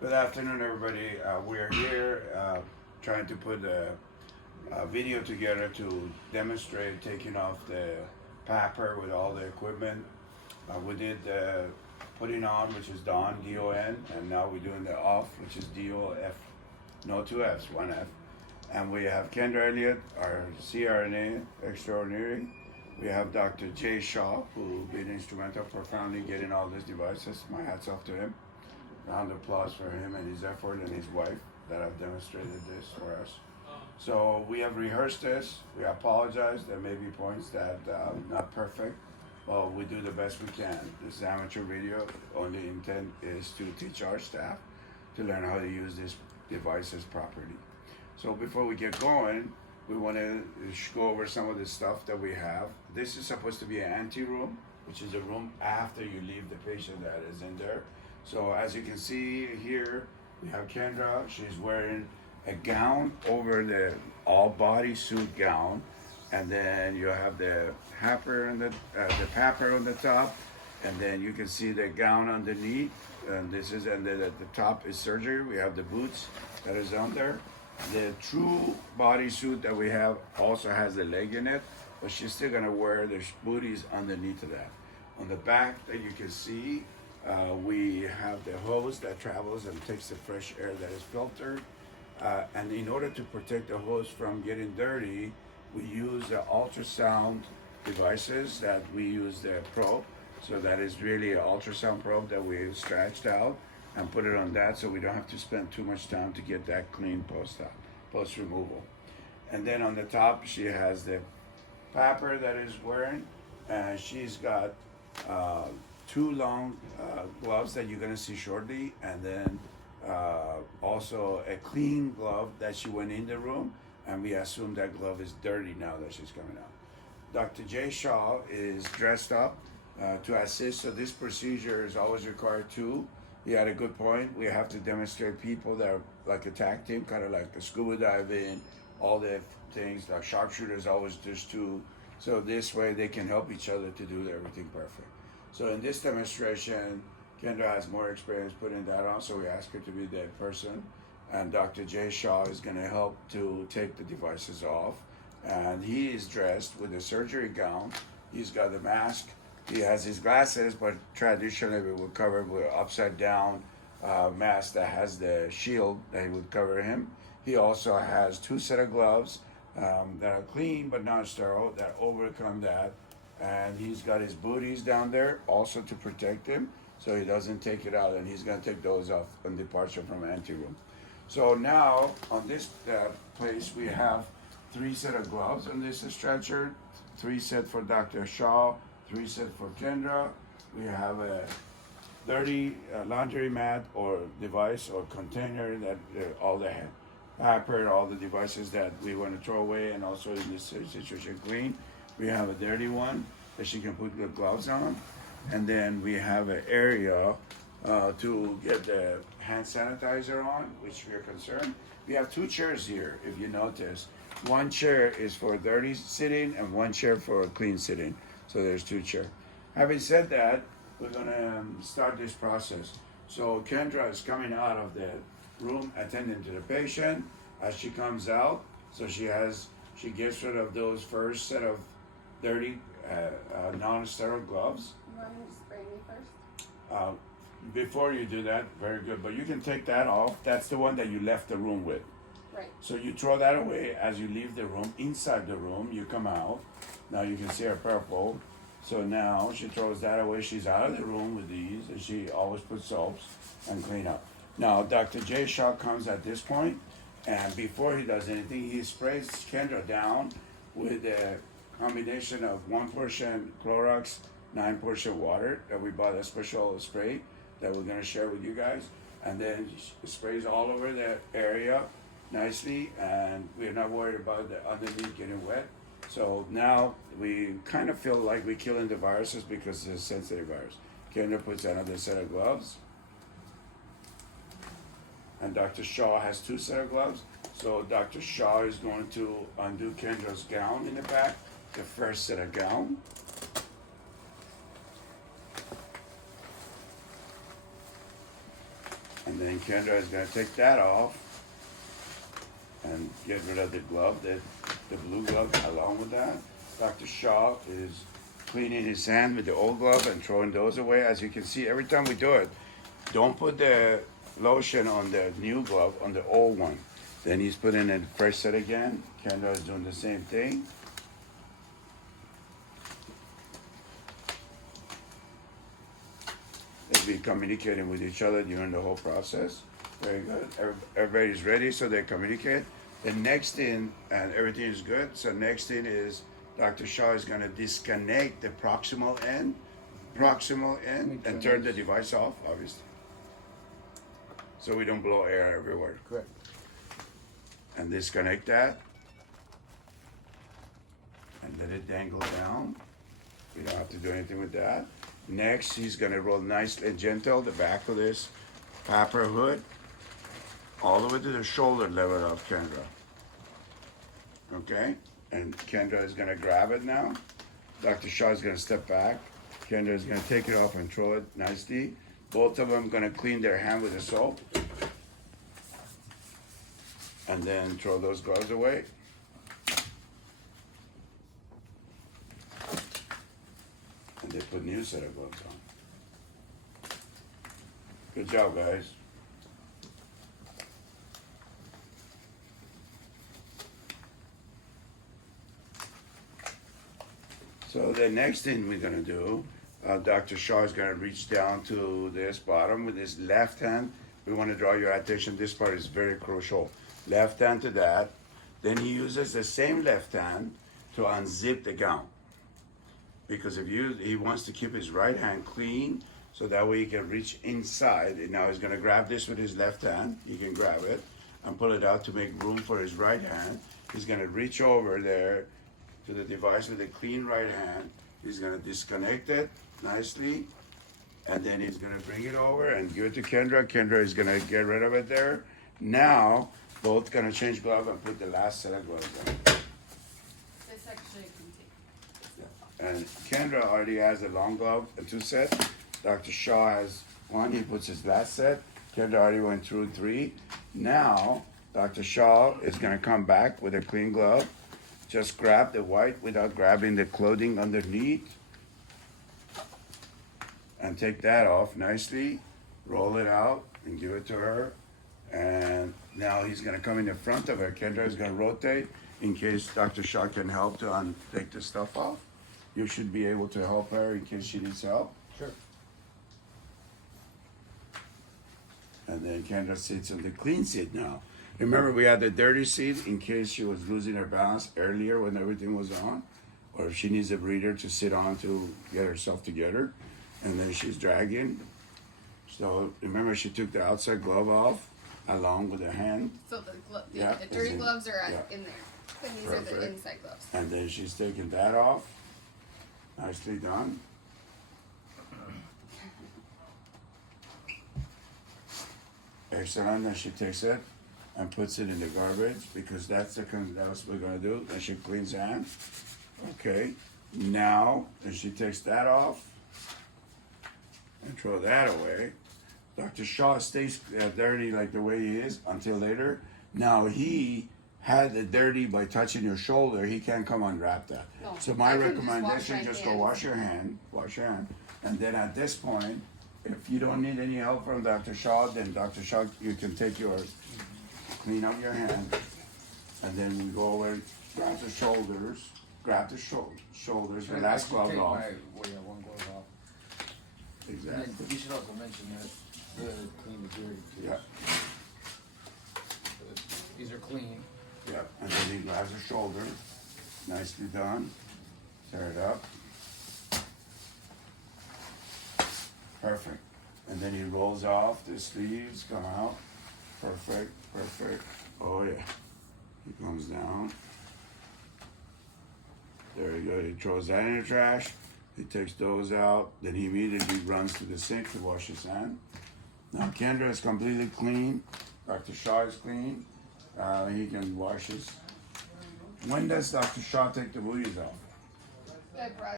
Good afternoon, everybody. We're here trying to put a video together to demonstrate taking off the PAPR with all the equipment. We did the putting on, which is DON, D-O-N, and now we're doing the off, which is D-O-F. No two F's, one F. And we have Kendra Elliott, our CRNA extraordinary. We have Dr. Jay Shaw, who been instrumental for founding getting all these devices. My hat's off to him. Round of applause for him and his effort and his wife that have demonstrated this for us. So we have rehearsed this. We apologize. There may be points that not perfect. Well, we do the best we can. This is amateur video. Only intent is to teach our staff to learn how to use these devices properly. So before we get going, we want to go over some of the stuff that we have. This is supposed to be an ante-room, which is a room after you leave the patient that is in there. So as you can see here, we have Kendra. She's wearing a gown over the all-body suit gown, and then you have the PAPR on the PAPR on the top, and then you can see the gown underneath. And then at the top is surgery. We have the boots that is on there. The true body suit that we have also has the leg in it, but she's still gonna wear the booties underneath of that. On the back that you can see, we have the hose that travels and takes the fresh air that is filtered. And in order to protect the hose from getting dirty, we use the ultrasound devices that we use the probe. So that is really an ultrasound probe that we stretched out and put it on that, so we don't have to spend too much time to get that clean post removal. And then on the top, she has the PAPR that is wearing, and she's got two long gloves that you're gonna see shortly, and then also a clean glove that she went in the room, and we assume that glove is dirty now that she's coming out. Dr. Jay Shaw is dressed up to assist, so this procedure is always required too. He had a good point. We have to demonstrate people that are like a tag team, kind of like the scuba diving, all the things, like sharpshooters always just two. So this way they can help each other to do everything perfect. So in this demonstration, Kendra has more experience putting that on, so we ask her to be the person. And Dr. Jay Shaw is gonna help to take the devices off. And he is dressed with a surgery gown. He's got the mask. He has his glasses, but traditionally we would cover with upside down mask that has the shield that would cover him. He also has two set of gloves that are clean but not sterile that overcome that. And he's got his booties down there also to protect him so he doesn't take it out, and he's gonna take those off on departure from anteroom. So now on this place we have three set of gloves on this stretcher, three set for Dr. Shaw, three set for Kendra. We have a dirty laundry mat or device or container that all the PAPR, all the devices that we want to throw away, and also in this situation clean. We have a dirty one that she can put the gloves on, and then we have an area to get the hand sanitizer on, which we are concerned. We have two chairs here, if you notice. One chair is for dirty sitting and one chair for clean sitting. So there's two chairs. Having said that, we're gonna start this process. So Kendra is coming out of the room attending to the patient. As she comes out, so she gets rid of those first set of dirty non-sterile gloves. You want him to spray me first? Before you do that, very good, but you can take that off. That's the one that you left the room with. Right. So you throw that away as you leave the room. Inside the room, you come out. Now you can see her purple. So now she throws that away. She's out of the room with these, and she always puts soaps and clean up. Now Dr. Jay Shaw comes at this point, and before he does anything, he sprays Kendra down with a combination of 1% Clorox, 9% water that we bought a special spray that we're gonna share with you guys, and then sprays all over the area nicely, and we're not worried about the underneath getting wet. So now we kind of feel like we're killing the viruses because it's a sensitive virus. Kendra puts another set of gloves, and Dr. Shaw has two set of gloves. So Dr. Shaw is going to undo Kendra's gown in the back, the first set of gown. And then Kendra is going to take that off and get rid of the glove, the blue glove along with that. Dr. Shaw is cleaning his hand with the old glove and throwing those away. As you can see, every time we do it, don't put the lotion on the new glove, on the old one. Then he's putting in a fresh set again. Kendra is doing the same thing. They'll be communicating with each other during the whole process. Very good. Everybody's ready, so they communicate. The next thing, and everything is good, so next thing is Dr. Shaw is going to disconnect the proximal end, and turn the device off, obviously. So we don't blow air everywhere. Correct. And disconnect that. And let it dangle down. We don't have to do anything with that. Next, he's going to roll nice and gentle the back of this PAPR hood all the way to the shoulder level of Kendra. Okay? And Kendra is going to grab it now. Dr. Shaw is going to step back. Kendra is going to take it off and throw it nicely. Both of them going to clean their hand with the soap. And then throw those gloves away. And they put new set of gloves on. Good job, guys. So the next thing we're gonna do, Dr. Shaw is gonna reach down to this bottom with his left hand. We wanna draw your attention, this part is very crucial. Left hand to that. Then he uses the same left hand to unzip the gown. Because he wants to keep his right hand clean, so that way he can reach inside. And now he's gonna grab this with his left hand. He can grab it and pull it out to make room for his right hand. He's gonna reach over there to the device with a clean right hand. He's gonna disconnect it nicely, and then he's gonna bring it over and give it to Kendra. Kendra is gonna get rid of it there. Now, both gonna change glove and put the last set of gloves on. This actually can take. And Kendra already has a long glove, a 2 set. Dr. Shaw has 1, he puts his last set. Kendra already went through 3. Now, Dr. Shaw is gonna come back with a clean glove. Just grab the white without grabbing the clothing underneath. And take that off nicely. Roll it out and give it to her. And now he's gonna come in the front of her. Kendra is gonna rotate in case Dr. Shaw can help to take the stuff off. You should be able to help her in case she needs help. Sure. And then Kendra sits on the clean seat now. Remember, we had the dirty seat in case she was losing her balance earlier when everything was on, or if she needs a breather to sit on to get herself together, and then she's dragging. So remember, she took the outside glove off along with her hand, So the Yeah, dirty is in- gloves are yeah. in there. And these are the Perfect. inside gloves. and then she's taking that off. Nicely done. Excellent. Then she takes it and puts it in the garbage because that's what we're gonna do. Then she cleans her hand. Okay. Now, then she takes that off and throw that away. Dr. Shaw stays dirty like the way he is until later. Now he had the dirty by touching your shoulder. He can't come unwrap that. No, So my I can just recommendation, wash my just go hands. wash your hand. And then at this point, if you don't need any help from Dr. Shaw, then Dr. Shaw, you can take yours, clean up your hand, and then we go over, grab the shoulders, the last glove off. One glove off. Exactly. And you should also mention that the clean the dirty too. Yeah, These are clean. yeah. And then he grabs the shoulder, nicely done. Tear it up. Perfect. And then he rolls off, the sleeves come out. Perfect, perfect. Oh yeah. He comes down. There you go. He throws that in the trash. He takes those out. Then he immediately runs to the sink to wash his hand. Now Kendra is completely clean. Dr. Shaw is clean. He can wash his. When does Dr. Shaw take the booties off? I brought